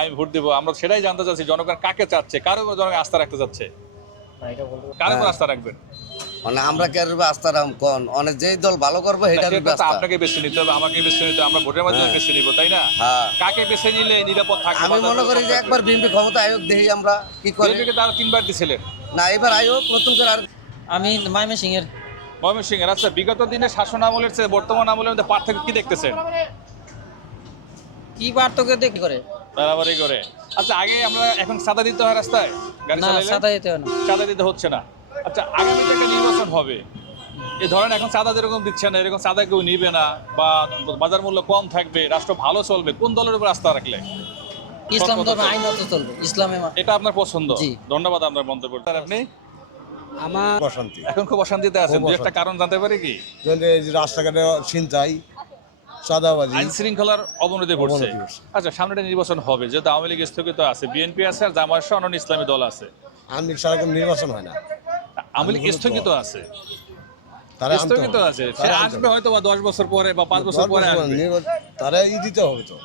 আমি ভোট দিব। আমরা সেটাই জানতে চাচ্ছি জনগণ কাকে চাচ্ছে? কার উপর জনগণ আস্থা রাখতে চাচ্ছে? কার উপর আস্থা রাখবেন? মানে আমরা কে রূপে আস্থা রাম কোন? অনেক যেই দল ভালো করবে সেটার রূপে আস্থা। আপনাকে বেছে নিতে হবে আমাকে বেছে নিতে আমরা ভোটের মাধ্যমে হ্যাঁ। বেছে নিব তাই না? হ্যাঁ। কাকে বেছে নিলে নিরাপদ থাকবে আমি মনে করি যে একবার বিএনপি ক্ষমতা আয়োগ দেখি আমরা কি করে। বিএনপিকে তারা তিনবার দিছিলেন। না এবার আয়োগ নতুন করে আর আমি ময়মনসিং এর ময়মনসিং এর আচ্ছা বিগত দিনে শাসন আমলের চেয়ে বর্তমান আমলের মধ্যে পার্থক্য কি দেখতেছেন? কি পার্থক্য দেখি করে? বাড়াবাড়ি করে। আচ্ছা আগে আমরা এখন সাদা দিতে হয় রাস্তায়? গাড়ি না চালাইলে সাদা যেতে হয় না। চাঁদা দিতে হচ্ছে না। আচ্ছা আগামীতে একটা নির্বাচন হবে। এই ধরেন এখন চাঁদা যেরকম দিচ্ছে না এরকম চাঁদা কেউ নিবে না বা বাজার মূল্য কম থাকবে রাষ্ট্র ভালো চলবে কোন দলের উপর আস্থা রাখলে? ইসলাম ধর্ম চলবে। আইনত চলবে ইসলামে এটা আপনার পছন্দ? ধন্যবাদ আপনার মন্তব্য। স্যার, আপনি? আমার অশান্তি এখন খুব অশান্তিতে আছেন। দু একটা কারণ জানতে পারি কি? রাস্তাঘাটে ছিনতাই চাঁদাবাজি আইন শৃঙ্খলার অবনতি ঘটছে। আচ্ছা নির্বাচন হবে যেহেতু আওয়ামী লীগ স্থগিত আছে বিএনপি আছে আর জামায়াত সহ অন্যান্য ইসলামী দল আছে। আমি সারাক্ষণ নির্বাচন হয় না। আওয়ামী লীগ স্থগিত আছে। তারা স্থগিত আছে। সে আসবে হয়তো বা দশ বছর পরে বা পাঁচ বছর পরে তারা ই দিতে হবে তো।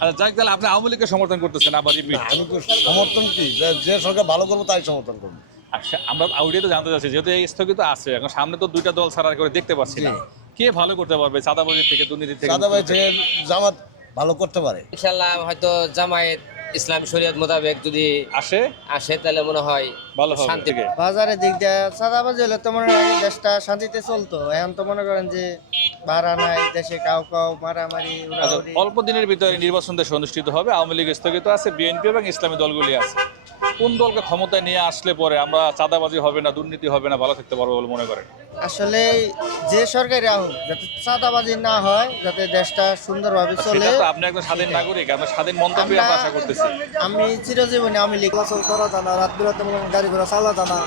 আচ্ছা যাক তাহলে আপনি আওয়ামী লীগকে সমর্থন করতেছেন আবার রিপিট। আমি সমর্থন কি? যে- সরকার ভালো করব তাই সমর্থন করব। আচ্ছা আমরা আউডিও তো জানতে চাচ্ছি যেহেতু এই স্থগিত আছে এখন সামনে তো দুইটা দল ছাড়া করে দেখতে পাচ্ছি না। কে ভালো করতে পারবে চাঁদাবাজি থেকে দুর্নীতি থেকে? চাঁদাবাজি থেকে জামাত ভালো করতে পারে। ইনশাল্লাহ হয়তো জামায়াত ইসলাম শরীয়ত মোতাবেক যদি আসে? আসে তাহলে মনে হয় ভালো হবে। শান্তি থেকে বাজারের দিক দিয়ে চাঁদাবাজি হলে তো মনে হয় দেশটা শান্তিতে চলতো। এখন তো মনে করেন যে ভাড়া নাই দেশে কাউ কাউ মারামারি আচ্ছা উড়াউড়ি। অল্প দিনের ভিতরে নির্বাচন দেশে অনুষ্ঠিত হবে আওয়ামী লীগ স্থগিত আছে বিএনপি এবং ইসলামী দলগুলি আছে। কোন দলকে ক্ষমতায় নিয়ে আসলে পরে আমরা চাঁদাবাজি হবে না দুর্নীতি হবে না ভালো থাকতে পারব বলে মনে করেন? আসলে যে সরকারি আহুক যাতে চাঁদাবাজি না হয় যাতে দেশটা সুন্দরভাবে চলে। আপনি একজন স্বাধীন নাগরিক আপনার স্বাধীন মন্তব্য আশা করতেছি। আমি চিরজীবনে আমি চলাচল করা জানা রাত বিরাতে মনে গাড়ি ঘোড়া চালা জানা।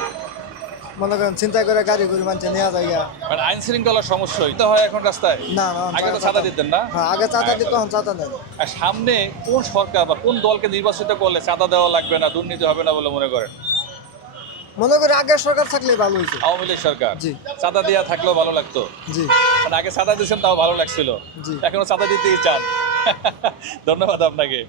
মনে করেন চিন্তা করে গাড়ি ঘুরি মানুষে নেওয়া যায় মানে আইন শৃঙ্খলার সমস্যা তো হয় এখন রাস্তায়? না না আগে তো চাঁদা দিতেন না? হ্যাঁ আগে চাঁদা দিত এখন চাঁদা নেই। আর সামনে কোন সরকার বা কোন দলকে নির্বাচিত করলে চাঁদা দেওয়া লাগবে না দুর্নীতি হবে না বলে মনে করেন? মনে করি আগের সরকার থাকলে ভালো হয়েছে আওয়ামী লীগ সরকার। জি। চাঁদা দিয়া থাকলেও ভালো লাগতো। জি। মানে আগে চাঁদা দিয়েছেন তাও ভালো লাগছিল। জি। এখনও চাঁদা দিতেই চান। ধন্যবাদ আপনাকে।